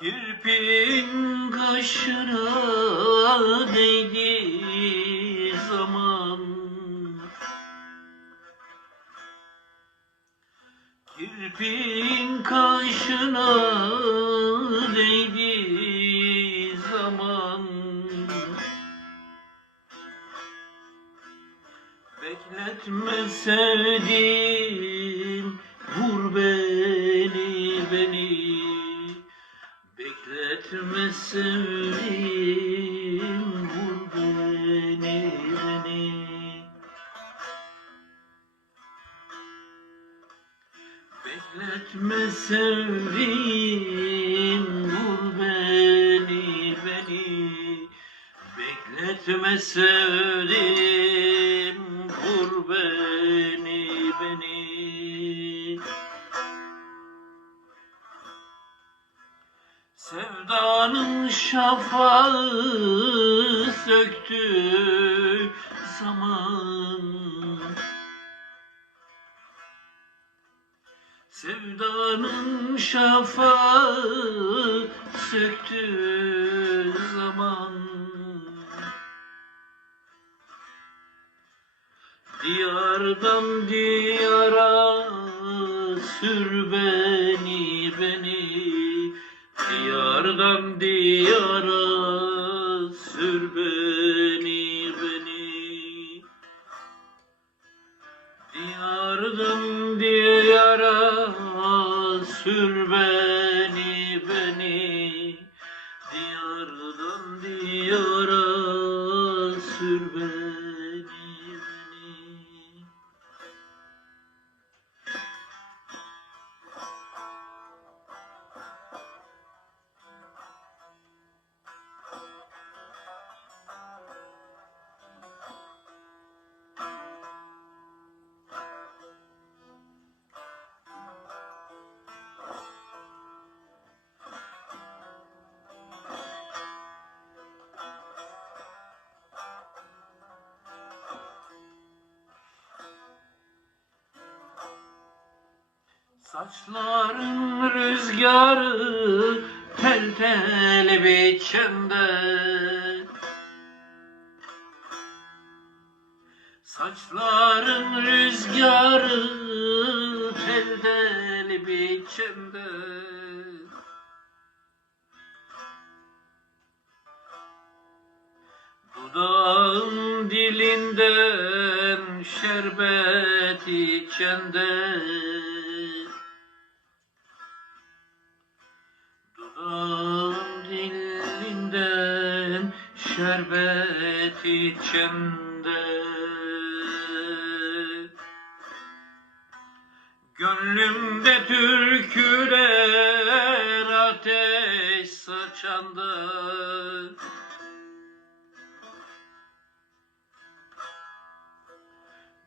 Kirpin kaşına değdiği zaman Kirpin kaşına değdiği zaman Bekletme sevdiğim vur Bekletme sevdiğim vur beni Bekletme sevdiğim vur beni beni. Bekletme sevdiğim vur beni Sevdanın şafağı söktü zaman. Sevdanın şafağı söktü zaman. Diyardan diyara sür beni beni Diyardan diyara sür beni beni. Diyardan diyara sür beni Saçların rüzgarı tel tel biçimde Saçların rüzgarı tel tel biçimde Dudağın dilinden şerbet içende Dudağın dilinden şerbet içende Gönlümde türküler ateş saçanda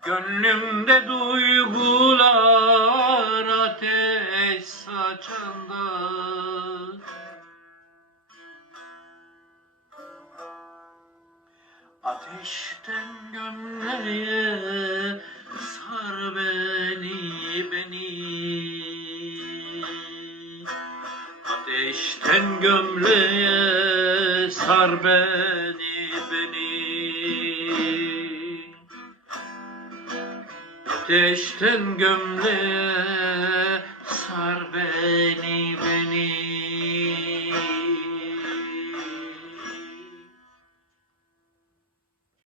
Gönlümde duygular ateş saçanda Ateşten gömleğe sar beni beni. Ateşten gömleğe sar beni beni. Ateşten gömleğe